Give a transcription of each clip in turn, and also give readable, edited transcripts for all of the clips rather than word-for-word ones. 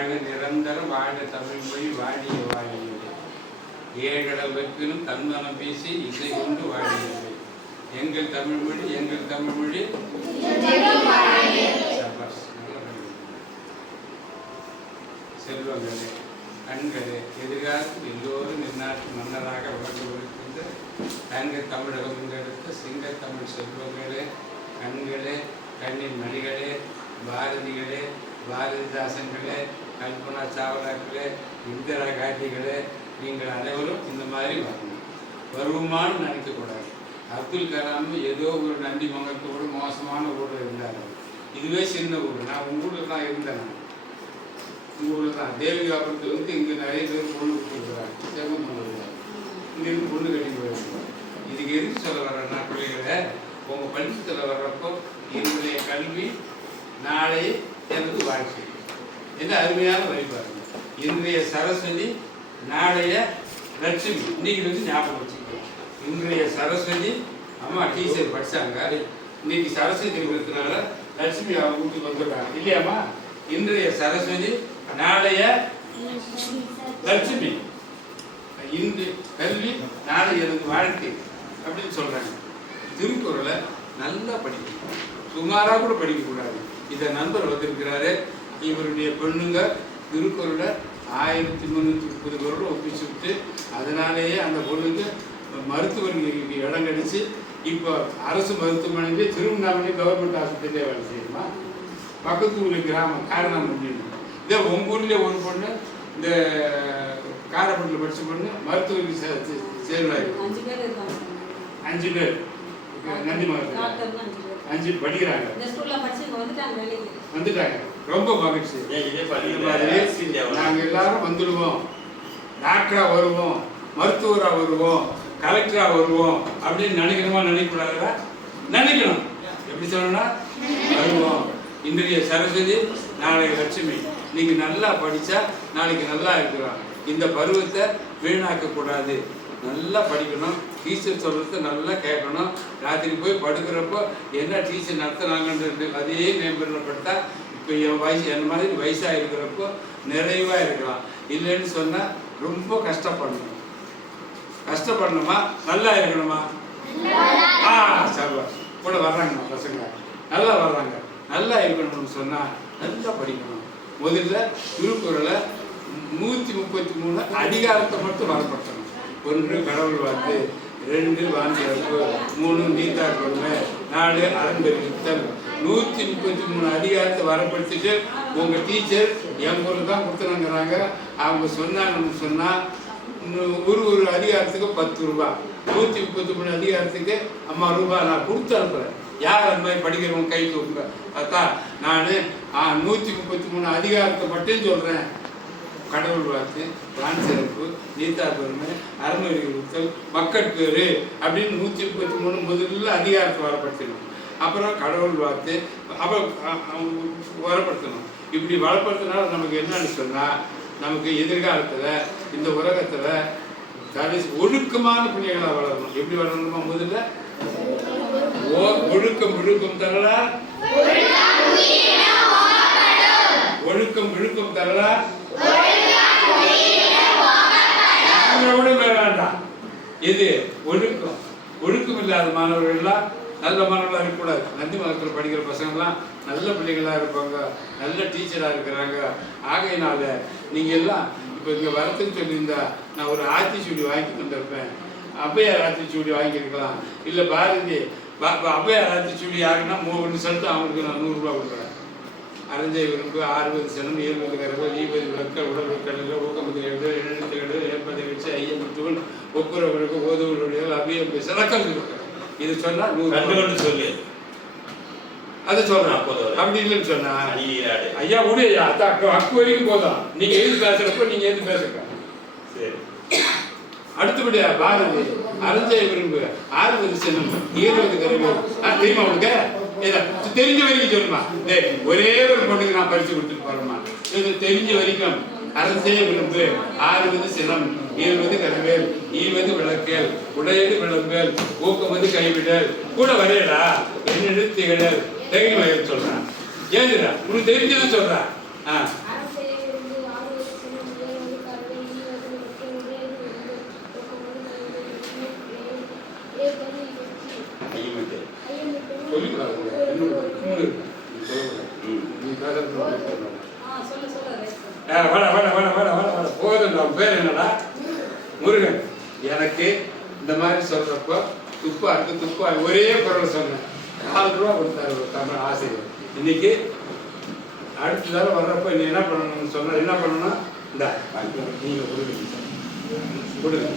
வாழ்க நிரந்தரம் வாழ்க தமிழ் மொழி வாழிய வாழியது ஏழடல் வெற்றிலும் தன்மனம் பேசி இசை கொண்டு வாழியது எங்கள் தமிழ் மொழி செல்வங்களே கண்களே எதிர்காலம் எல்லோரும் இந்நாட்டு மன்னராக விளங்குகின்ற தங்க தமிழகம் என்றெடுத்த சிங்க தமிழ் செல்வங்களே கண்களே கண்ணின் மணிகளே பாரதிகளே பாரதிதாசன்களே கல்பனா சாவ்லாக்களே இந்திரா காந்திகளே நீங்கள் அனைவரும் இந்த மாதிரி வரணும். வருமானு நினைக்கக்கூடாது. அப்துல் கலாம் ஏதோ ஒரு நந்தி மங்கலத்தோடு மோசமான ஊரில் இருந்தார். இதுவே சின்ன ஊர். நான் உங்கள் ஊரில் தான் இருந்தேன். உங்கள் ஊரில் தான் தேவிகாபுரத்தில் வந்து இங்கே நிறைய பேர் பொண்ணு கொடுத்துருக்குறாங்க. செவன் பண்ணுறாங்க. இங்கேருந்து பொண்ணு கட்டி போயிருக்கோம். இதுக்கு எதுக்கு சொல்ல வர்றேன்னா பிள்ளைகளை உங்கள் பள்ளிக்கூடத்தில் வர்றப்போ என்னுடைய கல்வி நாளை எனது வாழ்க்கை என்ன அருமையான வழிபாடு. இன்றைய சரஸ்வதி நாளைய லட்சுமி. இன்னைக்கு வந்து ஞாபகம் வச்சுக்கணும். இன்றைய சரஸ்வதி அம்மா டீச்சர் படித்தாங்க. இன்னைக்கு சரஸ்வதி இருக்கிறதுனால லட்சுமி அவங்க வீட்டுக்கு வந்துடுறாங்க இல்லையாம்மா. இன்றைய சரஸ்வதி நாளைய லட்சுமி. இன்று கல்வி நாளை எனது வாழ்க்கை அப்படின்னு சொல்கிறாங்க. திருக்குறளை நல்லா படிக்கணும். சுமாராக கூட படிக்கக்கூடாது. இதை நண்பர் வந்திருக்கிறாரு. இவருடைய பெண்ணுங்க திருக்குறளை 1330 குரல் ஒப்பிச்சு விட்டு அதனாலேயே அந்த பொண்ணுக்கு மருத்துவர்களுக்கு இடம் கிடைச்சி இப்போ அரசு மருத்துவமனையிலே திருவண்ணாமலை கவர்மெண்ட் ஹாஸ்பிட்டலே வேலை செய்யுமா. பக்கத்து ஊரில் கிராமம் காரணம் பண்ணிடணும். இதே உங்கள் ஊர்லேயே ஒரு பொண்ணு இந்த காரைப்பட்டில் படித்த பொண்ணு மருத்துவருக்கு சேர்வாங்க. 5 பேர் நந்தி மருத்துவ 5 படிக்கிறாங்க. வந்துட்டாங்க. ரொம்ப மகிழ்ச்சி. நாங்கள் எல்லாரும் வந்துடுவோம். டாக்டராக வருவோம், மருத்துவராக வருவோம், கலெக்டராக வருவோம் அப்படின்னு நினைக்கணுமா? நினைக்கூடாதா? நினைக்கணும். எப்படி சொல்லணும்னா வருவோம். இன்றைய சரஸ்வதி நாளைய லட்சுமி. நீங்கள் நல்லா படித்தா நாளைக்கு நல்லா இருக்கிறோம். இந்த பருவத்தை வீணாக்கக்கூடாது. நல்லா படிக்கணும். டீச்சர் சொல்கிறத நல்லா கேட்கணும். ராத்திரி போய் படுக்கிறப்போ என்ன டீச்சர் நடத்துனாங்கன்றது அதே நினைவுபடுத்தா இப்போ என் வயசு என்ன மாதிரி வயசாக இருக்கிறப்போ நிறைவாக இருக்கலாம். இல்லைன்னு சொன்னால் ரொம்ப கஷ்டப்படணும். கஷ்டப்படணுமா? நல்லா இருக்கணுமா? சர்வா கூட வர்றாங்க பசங்க. நல்லா வர்றாங்க. நல்லா இருக்கணும்னு சொன்னால் நல்லா படிக்கணும். முதல்ல திருக்குறளை 133 அதிகாரத்தை மட்டும் வரப்படுத்தணும். 1 கடவுள் வார்த்தை, 2 வாந்தியப்பு, 3 நீத்தார் கொடுமை, 4 அறம்பெருத்தல். 133 அதிகாரத்தை வரப்படுத்திட்டு உங்கள் டீச்சர் என் பொருள் தான் கொடுத்துனாங்கிறாங்க. அவங்க சொன்னாங்கன்னு சொன்னால் ஒரு அதிகாரத்துக்கு 10 ரூபா. 133 அதிகாரத்துக்கு அம்மா ரூபா நான் கொடுத்து அனுப்புகிறேன். யார் அந்த மாதிரி படிக்கிறவங்க கை தூக்குங்க. பார்த்தா நான் 133 அதிகாரத்தை மட்டும் சொல்கிறேன். கடவுள் வார்த்தை, வான் சிறப்பு, நீத்தா பெருமை, அறநெறியுறுத்தல், மக்கட்பேறு அப்படின்னு 133 முதல்ல அதிகாரத்தை வரப்படுத்தணும். அப்புறம் கடவுள் வார்த்தை அப்புறம் வரப்படுத்தணும். இப்படி வளப்படுத்தினால நமக்கு என்னன்னு சொன்னால் நமக்கு எதிர்காலத்தில் இந்த உலகத்தில் ஒழுக்கமான பிள்ளைகளாக வளரணும். எப்படி வளரணுமா? முதல்ல ஒழுக்கம் விழுக்கம் தரலா, ஒழுக்கம் விழுக்கம் தரலா வேண்டாம். இது ஒழுக்கம். ஒழுக்கம் இல்லாத மாணவர்கள்லாம் நல்ல மாணவர்களாக இருக்கக்கூடாது. நந்தி மதத்தில் படிக்கிற பசங்கள்லாம் நல்ல பிள்ளைகளாக இருப்பாங்க, நல்ல டீச்சராக இருக்கிறாங்க. ஆகையினால நீங்கள் எல்லாம் இப்போ இங்கே வரத்துன்னு சொல்லியிருந்தா நான் ஒரு ஆத்திச்சூடி வாங்கி கொண்டிருப்பேன். அவ்வையார் ஆத்திச்சூடி வாங்கியிருக்கலாம். இல்லை பாரதி அவ்வையார் ஆத்திச்சூடி யாருன்னா 3 செலுத்து அவங்களுக்கு நான் 100 ரூபா கொடுக்குறேன். அறஞ்சை விரும்பு 60 சனம் 70 கரங்கள் 20 விளக்க உடல் கடல்கள் ஊக்கமது எழுத்துக்கள் 70 வச்சு ஐயமுத்துவன் ஒப்புரவர்களுக்கு ஓதுவர்களுடைய அபியம் சிறக்கம் இருக்கு. இது சொன்னா 100 சொல்லு. அது சொல்றேன். அப்படி இல்லைன்னு சொன்னா ஐயா உடைய அக்கு வரைக்கும் போதும். நீங்க எழுதி பேசுறப்போ நீங்க எழுதி பேசுங்க. சரி. அடுத்தபடியா பாரதி அறஞ்சை விரும்பு 60 சனம் 20 கரங்கள் தெரியுமா உங்களுக்கு? தெரிஞ்ச வரைக்கும் சொல்லுமா. ஒரே ஒரு பொண்ணுக்கு நான் பரிசு கொடுத்துட்டு போறேம்மா. இது தெரிஞ்ச வரைக்கும் அரசே விரும்பு 60 சினம் 20 கரவேல் 20 விளக்கேல் உடையது விளம்பேல் ஊக்கமது கைவிடல் கூட வரையடா என்னென்னு திகழல் தெரிய சொல்றான். ஏதுடா உனக்கு தெரிஞ்சது சொல்றான். சொல்லிக்கூடாது இன்னும் நீ சொல்லக்கூடாது. நீ பேசுறது போதும். நான் பேர் என்னடா முருகன். எனக்கு இந்த மாதிரி சொல்றப்போ துப்பா இருக்கு ஒரே குரல் சொன்னேன். 4 ரூபா கொடுத்தாரு ஒரு தமிழ் ஆசிரியர். இன்னைக்கு அடுத்த தடவை வர்றப்ப நீ என்ன பண்ணணும்னு சொன்ன, என்ன பண்ணணும், இந்த நீங்க கொடுங்க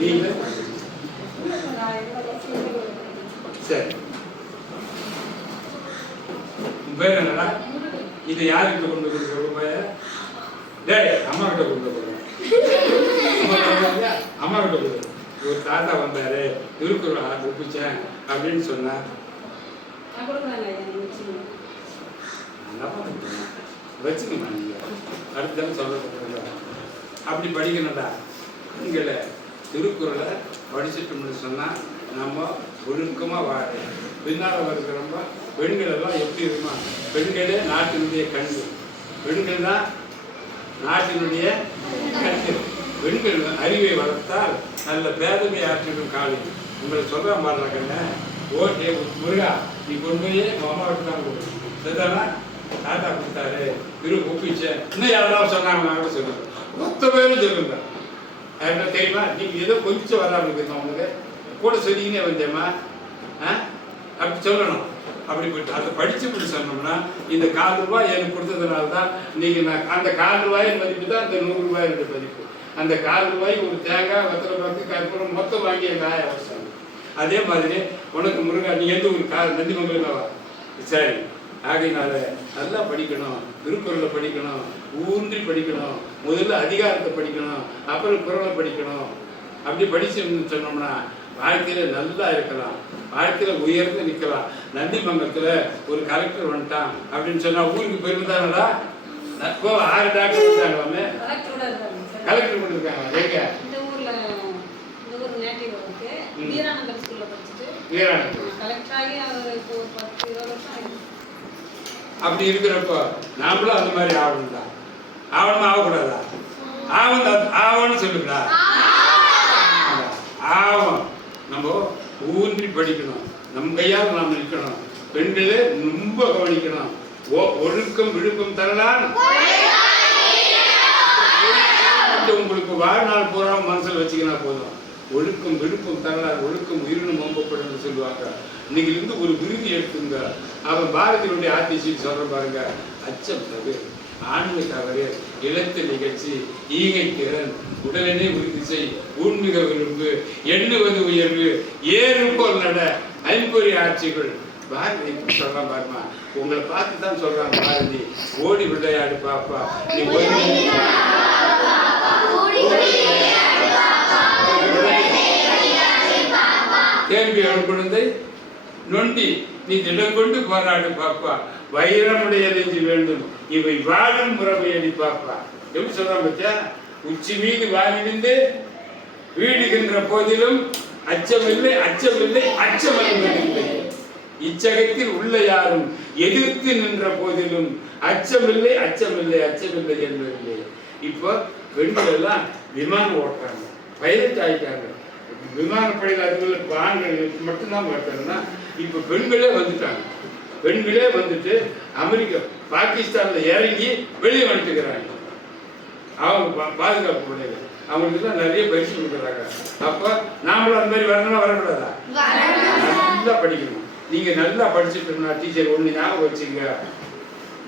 நீங்க சரி. பேர் என்னடா? இது யாருக்கிட்ட கொண்டு கொடுக்குற ரூபாய? டேய் அம்மா கிட்ட கொண்டு கொடுக்குறேன். அம்மா கிட்ட கொடுக்குறேன். ஒரு தாத்தா வந்தாரு, திருக்குறள் ஒப்பிச்சேன் அப்படின்னு சொன்னா வச்சுக்கமா நீங்க அடுத்த சொல்ல அப்படி படிக்கணும்டா. பெண்களை திருக்குறளை படிச்சுட்டோம்னு சொன்னா நம்ம ஒழுக்கமாக வாழ. பின்னால் இருக்கிறப்ப பெண்கள் எல்லாம் எப்படி இருக்குமா? பெண்களே நாட்டினுடைய கண்ணு. பெண்கள் தான் நாட்டினுடைய கண்ணு. பெண்கள் அறிவை வளர்த்தால் நல்ல பேதமை ஆற்றிடும் காலை. உங்களை சொல்ற மாதிரி கண்ண ஓகே முருகா நீ கொண்டு போய் அம்மா விட்டு தான் கொடுக்கணும். சரிதானா? தாத்தா கொடுத்தாரு திரு ஒப்பிச்சேன். இன்னும் யாராவது சொன்னாங்க சொல்லுங்க. மொத்த பேரும் சொல்லுங்க. என்ன தெரியுமா? நீங்க ஏதோ கொஞ்சம் வராமல் இருக்கீங்க. உங்களுக்கு கூட சொல்லிக்கினே வந்தேம்மா அப்படி சொல்லணும். அப்படி போயிட்டு அதை படிச்சு இப்படி சொன்னோம்னா இந்த 4 ரூபாய் எனக்கு கொடுத்ததுனால தான் நீங்க நான் அந்த 4 ரூபாயின் மதிப்பு தான் அந்த 100 ரூபாயினுடைய மதிப்பு. அந்த 4 ரூபாய்க்கு ஒரு தேங்காய் வெத்தலை பார்த்து கற்பூரம் மொத்தம் வாங்கி எங்கள் ஆய அவசியம். அதே மாதிரி உனக்கு முருகா நீ எந்த ஒரு நந்தி மங்கலவா சரி. ஆகையினால நல்லா படிக்கணும். திருக்குறளை படிக்கணும், ஊன்றி படிக்கணும். முதல்ல அதிகாரத்தை படிக்கணும், அப்புறம் குறளை படிக்கணும். அப்படி படிச்சுன்னு சொன்னோம்னா வாழ்க்கையில நல்லா இருக்கலாம், வாழ்க்கையில உயர்ந்து நிற்கலாம். நந்தி மங்கலத்துல ஒரு கலெக்டர் வந்துட்டான் அப்படின்னு சொன்னா ஊருக்கு பெருமைதானடா. 6 டாக்டர் வந்தாங்களாமே. கலெக்டர் பண்ணிருக்காங்க. எங்க அப்படி இருக்கிறப்போ நாமளும் அந்த மாதிரி ஆகணும்டா. ஆவணமா ஆகக்கூடாதா? ஆவணம் சொல்லுங்களா? ஆவம் நம்ம ஊன்றி படிக்கணும். நம் கையால் நாம் நிற்கணும். பெண்களே ரொம்ப கவனிக்கணும். ஒழுக்கம் விழுக்கம் தரலாம். உங்களுக்கு வாழ்நாள் பூரா மனசில் வச்சுக்கினா போதும். ஒழுக்கம் விழுப்பம் தரலாறு, ஒழுக்கம் உயிரினும் ஓம்பப்படும் சொல்லுவாங்க. இன்னைக்கு இருந்து ஒரு விருதி எடுத்துங்க. அவன் பாரதியினுடைய ஆத்திசி சொல்ற பாருங்க. அச்சம் தவிர, ஆண்மை தவறு, இழத்த நிகழ்ச்சி, ஈகை திறன், உடலினை உறுதி செய், ஊன்மிக விரும்பு, எண்ணுவது உயர்வு, ஏறுபோல் நட, ஐம்பொறி ஆட்சிகள். பாரதி எப்படி சொல்றான் பாருமா. உங்களை பார்த்து தான் சொல்றாங்க பாரதி. ஓடி விளையாடு பாப்பா, நீ கேள்வி குழந்தை நொண்டி நீ திடம் கொண்டு போராடு பாப்பா, வைரமுடைய நெஞ்சு வேண்டும், இவை வாழும் முறைமையடி பாப்பா. எப்படி சொல்றான் பச்சா? உச்சி மீது வாழிருந்து வீடுகின்ற போதிலும் அச்சமில்லை அச்சமில்லை அச்சமில்லை. இச்சகத்தில் உள்ள யாரும் எதிர்த்து நின்ற போதிலும் அச்சமில்லை அச்சமில்லை அச்சமில்லை என்பதில்லை. இப்போ பெண்கள் எல்லாம் விமானம் ஓட்டுறாங்க, பைலட் ஆகிட்டாங்க. விமானப்படையில் அதுக்கு ஆண்களுக்கு மட்டும்தான் பார்த்தாங்கன்னா இப்போ பெண்களே வந்துட்டாங்க. பெண்களே வந்துட்டு அமெரிக்கா பாகிஸ்தானில் இறங்கி வெளியே வந்துட்டுக்கிறாங்க. அவங்க பாதுகாப்பு படையில அவங்களுக்கு தான் நிறைய பரிசு கொடுக்குறாங்க. அப்போ நாமளும் அந்த மாதிரி வரணும்னா வரக்கூடாதா? நல்லா படிக்கணும். நீங்கள் நல்லா படிச்சுட்டோம்னா டீச்சர் ஒன்று ஞாபகம் வச்சுங்க.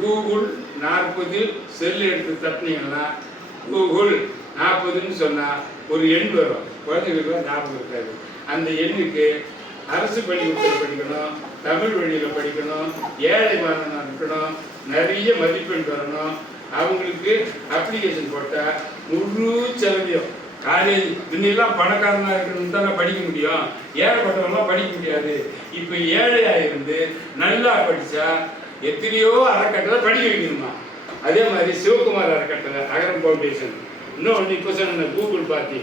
கூகுள் 40 செல் எடுத்து தட்டினீங்கன்னா கூகுள் 40ன்னு சொன்னால் ஒரு எண் வரும். குழந்தைகளுக்கு ஞாபகம் இருக்காது. அந்த எண்ணுக்கு அரசு பள்ளிக்கூடத்தில் படிக்கணும், தமிழ் வழியில் படிக்கணும், ஏழை மாணவனாக இருக்கணும், நிறைய மதிப்பெண் வரணும். அவங்களுக்கு அப்ளிகேஷன் போட்டால் முழு செலவையும் காலேஜ் இன்னெல்லாம் பணக்காரனாக இருக்கணும்னு தான் படிக்க முடியும். ஏழைப்பட்டவங்களாம் படிக்க முடியாது. இப்போ ஏழையாக இருந்து நல்லா படித்தா எத்தனையோ அறக்கட்டளை படிக்க வைக்கணுமா. அதே மாதிரி சிவகுமார் அறக்கட்டளை, அகரம் ஃபவுண்டேஷன், இன்னொன்று இப்போ சொன்ன கூகுள் பார்ட்டி,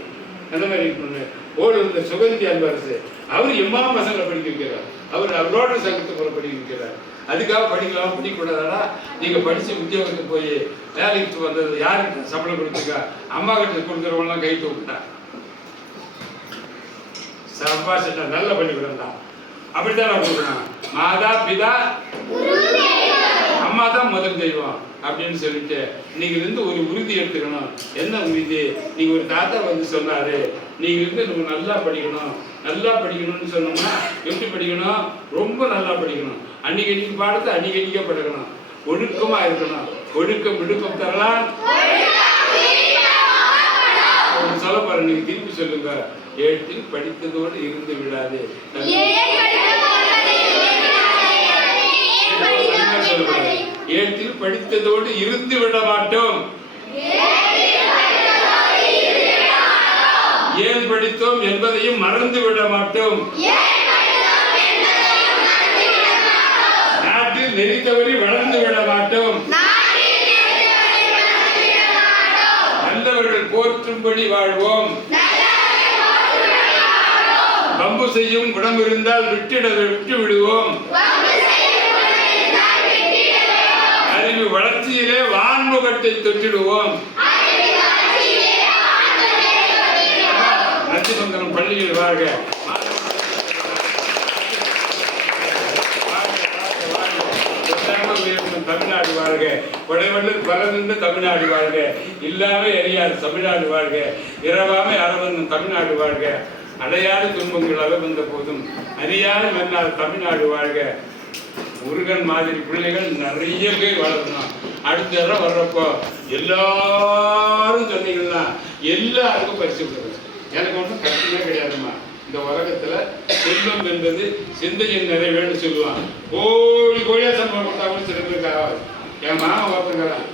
அந்த மாதிரி ஒன்று ஓடு இருந்த சுகந்தி அன்பரசு, அவர் எம்மா பசங்களை படிக்க வைக்கிறார். அவரோட சங்கத்தை போல படிக்க வைக்கிறார். அதுக்காக படிக்கலாம் படிக்கக்கூடாதா? நீங்கள் படித்து உத்தியோகத்துக்கு போய் வேலைக்கு வந்தது யாருக்கிட்ட சம்பளம் கொடுத்துக்க? அம்மா கிட்ட கொடுக்குறவங்களாம் கை தூக்கிட்டா. சம்பாஷிட்டா நல்லா பண்ணிக்கூடா. அப்படித்தான் நான் கொடுக்கணும். மாதா பிதா அம்மா தான் முதல் தெய்வம் அப்படின்னு சொல்லிட்டு நீங்க இருந்து ஒரு உறுதி எடுத்துக்கணும். என்ன உறுதி? நீங்க ஒரு தாத்தா வந்து சொன்னாரு, நீங்க இருந்து நம்ம நல்லா படிக்கணும். நல்லா படிக்கணும்னு சொன்னோம்னா எப்படி படிக்கணும்? ரொம்ப நல்லா படிக்கணும். அன்னைக்கு பாடத்தை அன்னைக்கே படிக்கணும். ஒழுக்கமா இருக்கணும். ஒழுக்கம் விழுக்கம் தரலாம். சொல்ல பாரு, நீங்க திருப்பி சொல்லுங்க. ஏட்டில் படித்ததோடு இருந்து விடாது. ஏட்டில் படித்ததோடு இருந்து விட மாட்டோம். ஏன் படித்தோம் என்பதையும் மறந்து விட மாட்டோம். நாட்டில் நெறி தவறி வளர்ந்து விட மாட்டோம். நல்லவர்கள் போற்றும்படி வாழ்வோம். பம்பு செய்யும் குணம் இருந்தால் விட்டு விடுவோம். அறிவு வளர்ச்சியிலே வான்முகத்தை தொட்டிடுவோம். நந்திமங்கலம் பள்ளியில் வாழ்க. தமிழ்நாடு வாழ்க. கொடைவள்ளல் பலர்ந்த தமிழ்நாடு வாழ்க. இல்லாமல் எரியாது தமிழ்நாடு வாழ்க. இரவாமை அறவந்தும் தமிழ்நாடு வாழ்க. அடையாத துன்பங்கள் அளவந்த போதும் அறியாத மன்னால் தமிழ்நாடு வாழ்க. முருகன் மாதிரி பிள்ளைகள் நிறைய பேர் வளர்க்கணும். அடுத்த தடவை வர்றப்போ எல்லாரும் சொன்னீங்கன்னா எல்லாருக்கும் பரிசு கொடுக்குறது. எனக்கு ஒன்றும் கஷ்டமே கிடையாதுமா. இந்த உலகத்துல செல்வம் என்பது சிந்தையின் நிறைவேன்னு சொல்லுவான். கோழி கோழியா சம்பளம் கொடுத்தா கூட சில பேருக்கு ஆகாது. என் மாமா பார்த்துக்கிறான்,